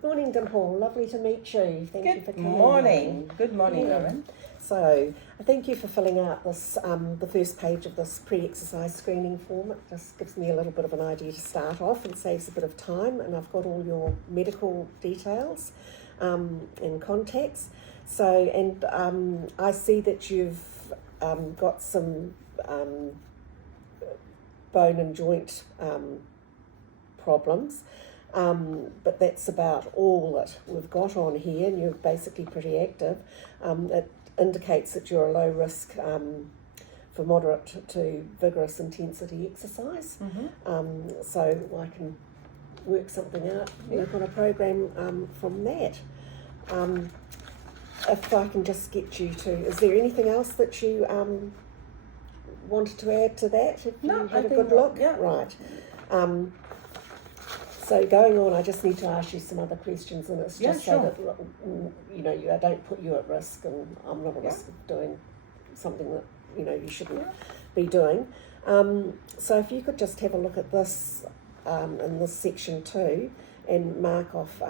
Good morning, Dimple. Lovely to meet you. Thank you for coming. Good morning, Yeah. Larraine. So, thank you for filling out this the first page of this pre-exercise screening form. It just gives me a little bit of an idea to start off and saves a bit of time. And I've got all your medical details and contacts. So, and I see that you've got some bone and joint problems. But that's about all that we've got on here, and you're basically pretty active. It indicates that you're a low risk for moderate to vigorous intensity exercise. So I can work something out, work on a program from that. If I can just get you to, is there anything else that you wanted to add to that? If No, you had I a think good look? yeah. Right. So going on, I just need to ask you some other questions, and it's just so that I don't put you at risk, and I'm not at risk of doing something that you shouldn't be doing. So if you could just have a look at this in this section too, and mark off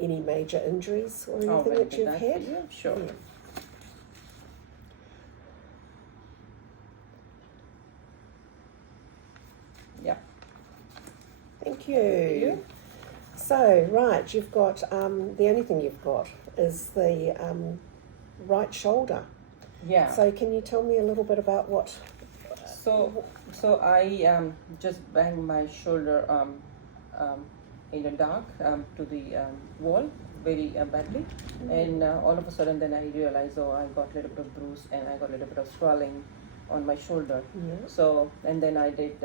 any major injuries or anything that you've had. Yeah, sure. Yeah. Yeah. Thank you. So, right, you've got, the only thing you've got is the right shoulder. Yeah. So can you tell me a little bit about what... So I just banged my shoulder in the dark to the wall very badly. And all of a sudden then I realized, I got a little bit of bruise and I got a little bit of swelling on my shoulder. Yeah. So, and then I did,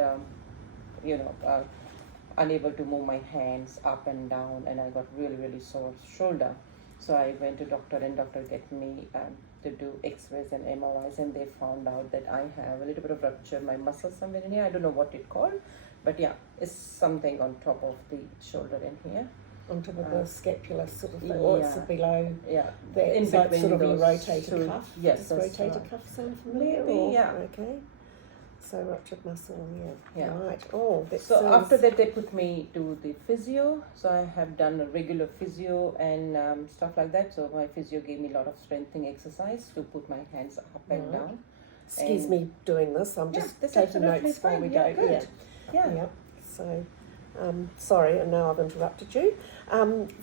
unable to move my hands up and down, and I got really sore shoulder. So I went to doctor, and doctor get me to do x-rays and MRIs, and they found out that I have a little bit of rupture my muscle somewhere in here. I don't know what it called, but yeah, it's something on top of the shoulder in here. On top of the scapula sort of thing, or it's below that, in so between sort of your those rotator two. cuff? Yes, Does that's rotator right. cuff sound familiar? Maybe, or, yeah. Okay. So ruptured muscle, Yeah. Right. Oh, that So sounds... after that, they put me to the physio. So I have done a regular physio and stuff like that. So my physio gave me a lot of strengthening exercise to put my hands up and down. Excuse me doing this. I'm just that's taking absolutely notes while fine. we Yeah, go. good. Yeah. So, sorry, and now I've interrupted you.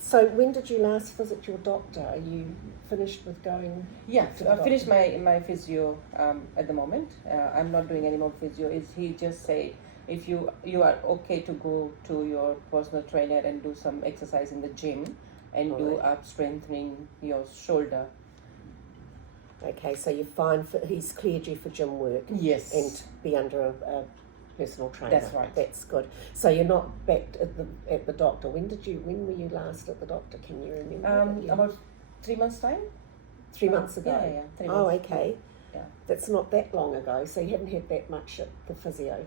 So when did you last visit your doctor? Are you finished with going? Yeah, to the I finished doctor? my physio at the moment. I'm not doing any more physio. He just said, if you are okay to go to your personal trainer and do some exercise in the gym and do up strengthening your shoulder. Okay, so you're fine for, he's cleared you for gym work. Yes. And be under a personal trainer. That's right. That's good. So you're not back at the doctor. When were you last at the doctor? Can you remember? About 3 months time. 3 months ago. Yeah. 3 Oh, months. okay. Yeah. That's not that long ago. So you haven't had that much at the physio.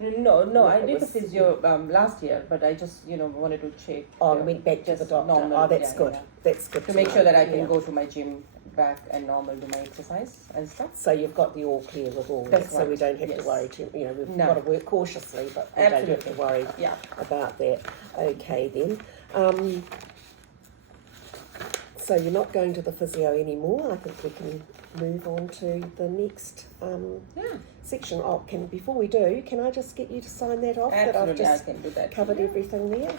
No, I did the was- physio last year, but I just wanted to check. Oh, went back to the just doctor. normal, Oh, that's good. yeah. That's good To make know. sure that I can Yeah. go to my gym back and normal, do my exercise and stuff. So you've got the all clear with all That's that, so we right. don't have to Yes. worry too. We've No. got to work cautiously, but we don't have to Absolutely. worry Yeah. about that. Okay then. So you're not going to the physio anymore. I think we can move on to the next section. Oh, before we do, can I just get you to sign that off? Absolutely, That I've just I can do that. covered everything there.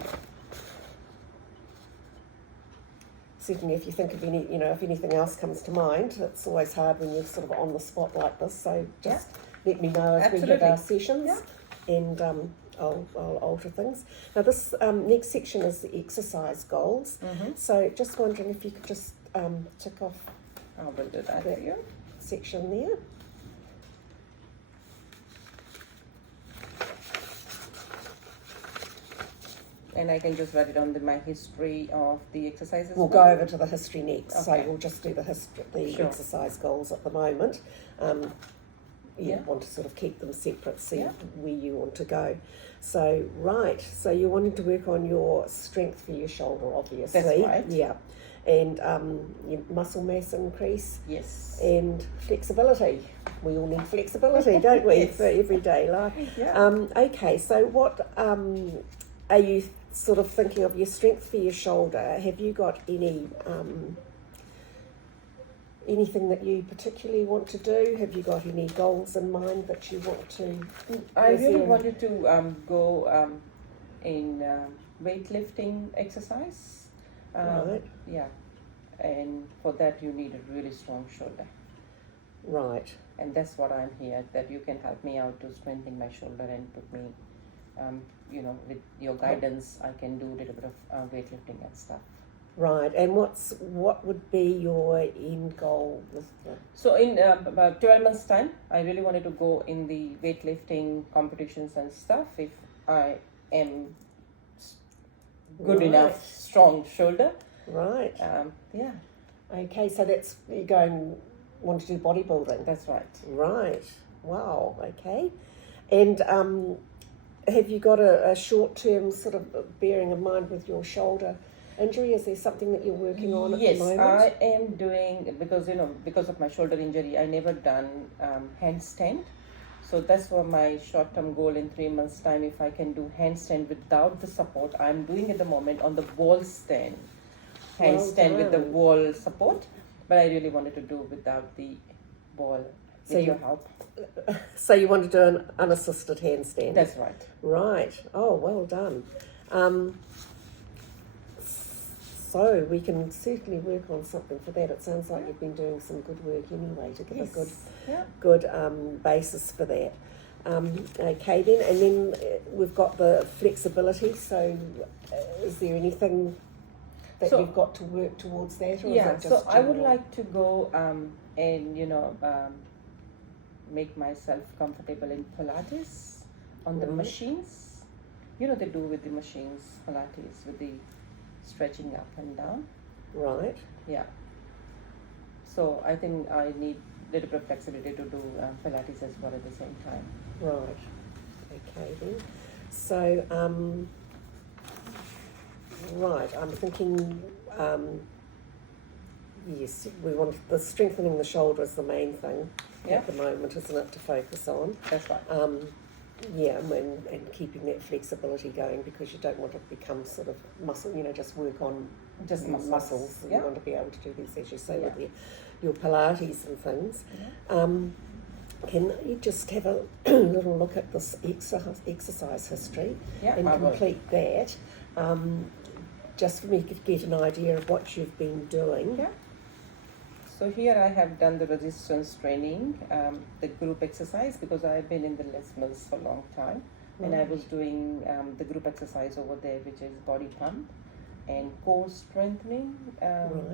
Certainly, if you think of any, if anything else comes to mind, it's always hard when you're sort of on the spot like this. So just let me know as we have our sessions, and I'll alter things. Now, this next section is the exercise goals. So just wondering if you could just tick off I will do that for you. section there. And I can just write it on my history of the exercises. We'll go over to the history next, so Okay. we'll just do the Sure. exercise goals at the moment. Want to sort of keep them separate, see where you want to go. So, so you're wanting to work on your strength for your shoulder, obviously. That's right. Yeah. And your muscle mass increase. Yes. And flexibility. We all need flexibility, don't we, Yes. for everyday life? Yeah. Okay, so what are you sort of thinking of your strength for your shoulder? Have you got anything that you particularly want to do? Have you got any goals in mind that you want to? I really wanted to go in weightlifting exercise. Right. Yeah, and for that you need a really strong shoulder. Right. And that's what I'm here, that you can help me out to strengthen my shoulder and put me, with your guidance, I can do a little bit of weightlifting and stuff. Right. And what would be your end goal with the... So in about 12 months' time, I really wanted to go in the weightlifting competitions and stuff if I am good enough, strong shoulder. Right. Yeah. Okay, so that's, you want to do bodybuilding. That's right. Right. Wow. Okay. And have you got a short-term sort of bearing in mind with your shoulder injury? Is there something that you're working on at the moment? Yes, I am doing, because of my shoulder injury, I never done handstand. So that's for my short-term goal in 3 months' time. If I can do handstand without the support, I'm doing at the moment on the wall stand. Handstand with the wall support, but I really wanted to do without the wall with your help. So you want to do an unassisted handstand? That's right. Right. Oh, well done. So we can certainly work on something for that. It sounds like you've been doing some good work anyway to give a good basis for that. Okay then, and then we've got the flexibility. So is there anything that you've got to work towards that? Or is it just so I would general? like to go and make myself comfortable in Pilates on the machines. They do with the machines, Pilates, with the stretching up and down. Right. Yeah. So I think I need a little bit of flexibility to do Pilates as well at the same time. Right. Okay then. So, right, I'm thinking, yes, we want the strengthening the shoulder is the main thing at the moment, isn't it, to focus on? That's right. Yeah, and keeping that flexibility going, because you don't want to become sort of muscle, just work on Just muscles. Yeah. You want to be able to do this, as you say, with your Pilates and things. Yeah. Can you just have a little look at this exercise history and complete that, just for me to get an idea of what you've been doing? Yeah. So here I have done the resistance training, the group exercise, because I've been in the Les Mills for a long time, and I was doing the group exercise over there, which is body pump and core strengthening.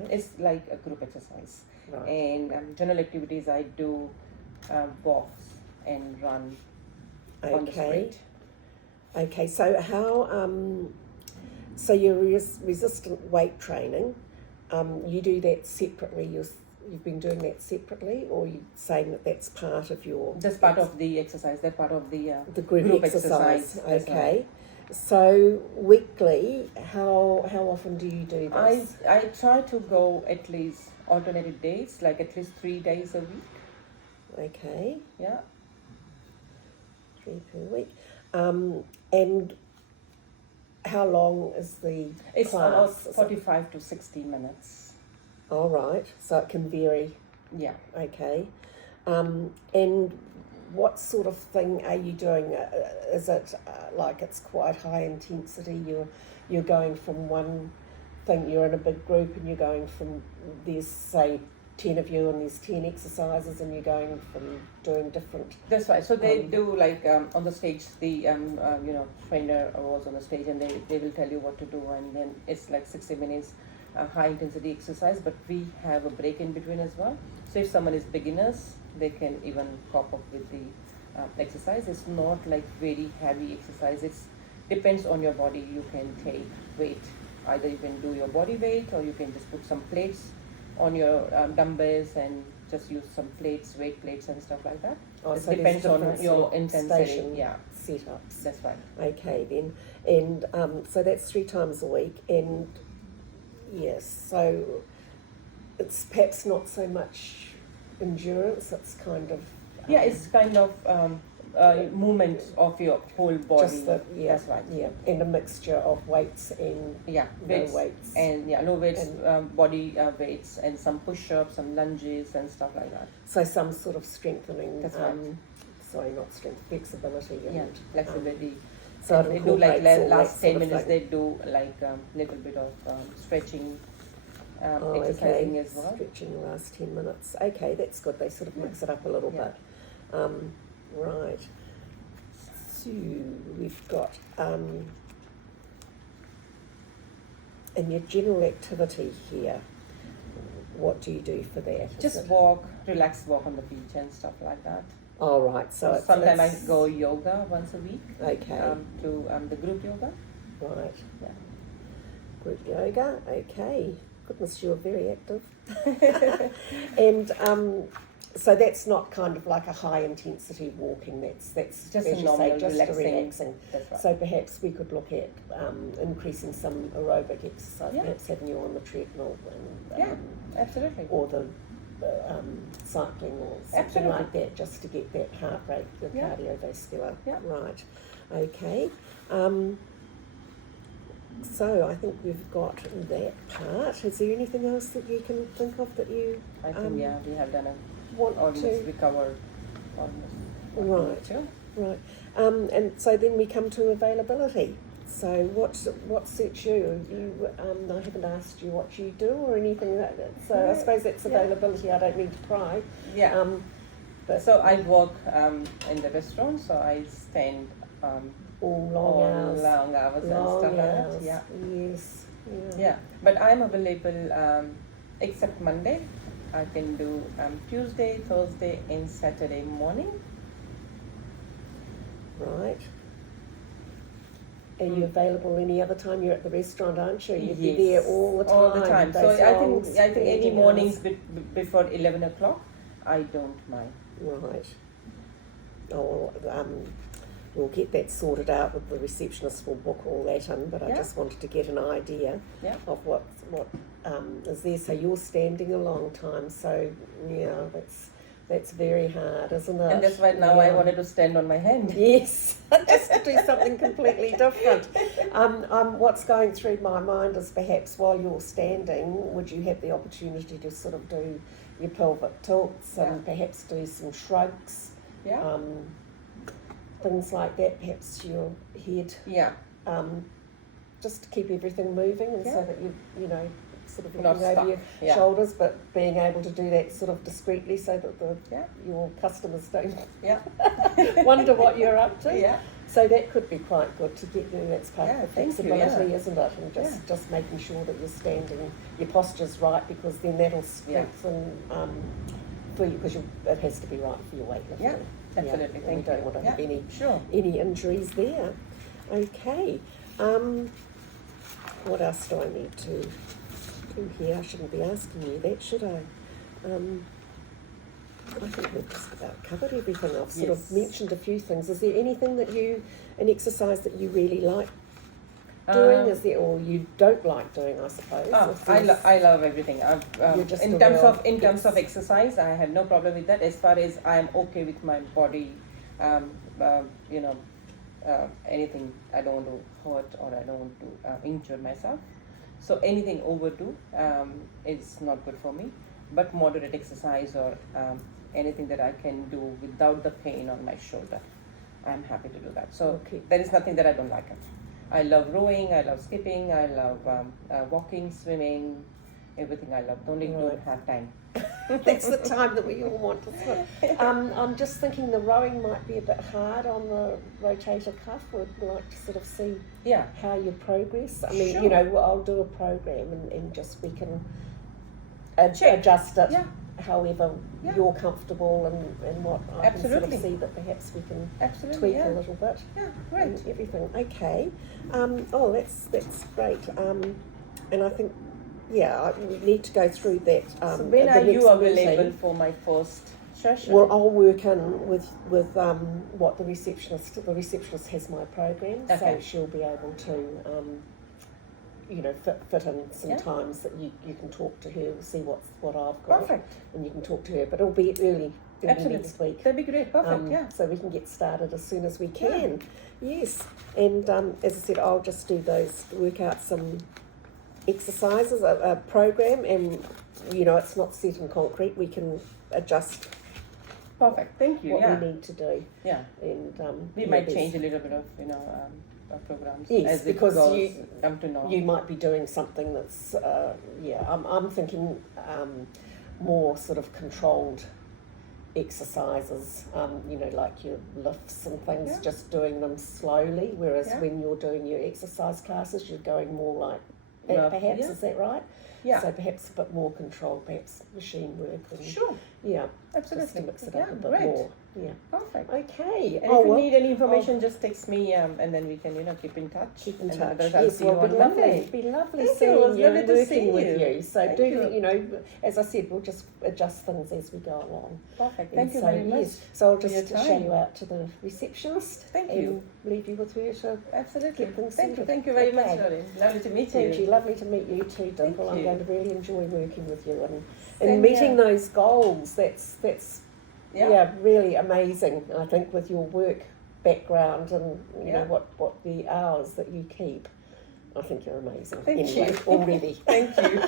It's like a group exercise. Right. And general activities, I do walks and run on the street. Okay, so how, so your resistant weight training, you do that separately, you've been doing that separately, or are you saying that that's part of your... That's part of the exercise, that's part of the group exercise. Okay. So weekly, how often do you do this? I try to go at least alternative days, like at least 3 days a week. Okay. Yeah. 3 per week. And how long is the It's class? about 45 to 60 minutes. All right. So it can vary. Yeah. Okay. And what sort of thing are you doing? Is it like it's quite high intensity? You're going from one thing, you're in a big group and you're going from, there's say 10 of you and there's 10 exercises and you're going from doing different... That's right. So they do like on the stage, the trainer was on the stage and they will tell you what to do, and then it's like 60 minutes high intensity exercise, but we have a break in between as well. So if someone is beginners, they can even cop up with the exercise. It's not like very heavy exercise. It depends on your body. You can take weight. Either you can do your body weight, or you can just put some plates on your dumbbells and just use some plates, weight plates and stuff like that. It so depends on your intensity. Setups. That's right. Okay then. And so that's 3 times a week. And yes, so it's perhaps not so much endurance, it's kind of... it's kind of movement of your whole body. Just the, That's right. Yeah, and a mixture of weights and Yeah, no weights. and low weights, body weights, and some push-ups, some lunges, and stuff like that. So some sort of strengthening. That's right. Sorry, not strength, flexibility. And, flexibility. So they do like last 10 sort of minutes. thing. They do like little bit of stretching, exercising as well. Stretching the last 10 minutes. Okay, that's good. They sort of mix it up a little bit. Right. So we've got in your general activity here, what do you do for that? Just walk, relaxed walk on the beach and stuff like that. Oh, right. So sometimes I go yoga once a week. Okay. To the group yoga. Right. Yeah. Group yoga. Okay. Goodness, you're very active. And so that's not kind of like a high intensity walking. That's just as a you normal say, just relaxing. That's right. So perhaps we could look at increasing some aerobic exercise. Perhaps having you on the treadmill. And, absolutely. Or the cycling or something like that, just to get that heart rate, the cardiovascular. Right. Okay. So I think we've got that part. Is there anything else that you can think of that you? I think we have done almost recovered almost. Right. And so then we come to availability. So what suits you? I haven't asked you what you do or anything like that. So I suppose that's availability. I don't mean to pry. Yeah. But so I work in the restaurant. So I spend all long hours and stuff like that. Yeah. Yes. Yeah. But I'm available except Monday. I can do Tuesday, Thursday, and Saturday morning. Right. Are you available any other time? You're at the restaurant, aren't you? You'd be there all the time. All the time. So I think any mornings before 11 o'clock, I don't mind. Right. Oh, we'll get that sorted out with the receptionist. We'll book all that in, but I just wanted to get an idea of what is there. So you're standing a long time, so that's very hard, isn't it? And that's why now I wanted to stand on my hand. Yes, just to do something completely different. What's going through my mind is perhaps while you're standing, would you have the opportunity to sort of do your pelvic tilts and perhaps do some shrugs? Yeah. Things like that, perhaps your head. Yeah. Just to keep everything moving and so that you know, sort of Not looking over stuck. your shoulders, but being able to do that sort of discreetly so that your customers don't wonder what you're up to. Yeah. So that could be quite good to get you. That's part of the flexibility, isn't it? And just making sure that you're standing, your posture's right, because then that'll strengthen for you, because it has to be right for your weightlifting. Yeah, absolutely. We don't want to have any injuries there. Okay. What else do I need to do here? I shouldn't be asking you that, should I? I think we've just about covered everything. I've sort of mentioned a few things. Is there anything an exercise that you really like doing? Is there, or you don't like doing? I suppose. I love everything. In terms of exercise, I have no problem with that. As far as I am okay with my body, anything I don't want to hurt or I don't want to injure myself. So anything overdo is not good for me. But moderate exercise or anything that I can do without the pain on my shoulder, I'm happy to do that. So there is nothing that I don't like. I love rowing, I love skipping, I love walking, swimming, everything I love. Only don't have time. That's the time that we all want to swim. I'm just thinking the rowing might be a bit hard on the rotator cuff. We'd like to sort of see how you progress. I mean, I'll do a program and just we can adjust it however you're comfortable and what I can sort of see that perhaps we can tweak a little bit. Yeah, great. And everything. Okay. That's great. And I think I need to go through that. So when are you available for my first session? Well, I'll work in with what the receptionist has my program, so she'll be able to fit in some times that you can talk to her and see what I've got. Perfect. And you can talk to her, but it'll be early Absolutely. next week. That'd be great. Perfect. Yeah. So we can get started as soon as we can. Yes. And as I said, I'll just work out some exercises, a program, and it's not set in concrete. We can adjust. Perfect. Thank you. What we need to do. Yeah. And we might change a little bit of our programs. Yes, as because you come to know. You might be doing something that's I'm thinking more sort of controlled exercises, like your lifts and things, just doing them slowly, whereas when you're doing your exercise classes, you're going more like that, perhaps. Is that right? Yeah. So perhaps a bit more controlled, perhaps machine work. And, sure. Yeah. Absolutely. Just to mix it up a bit more. Yeah. Perfect. Okay. And if you need any information, just text me, and then we can, keep in touch. Keep in touch. Yes, Yes, well, it'd be lovely. It'd be lovely seeing you and working with you. So as I said, we'll just adjust things as we go along. Perfect. Thank you very much. So I'll just show you out to the receptionist. Thank you. And leave you with her to absolutely get things Thank you. sorted. Thank you very much, Larraine. Lovely to meet you. Thank you. Lovely to meet you too, Dimple. I'm going to really enjoy working with you and meeting those goals. That's really amazing. I think with your work background and you know what the hours that you keep, I think you're amazing. Thank you already. Thank you.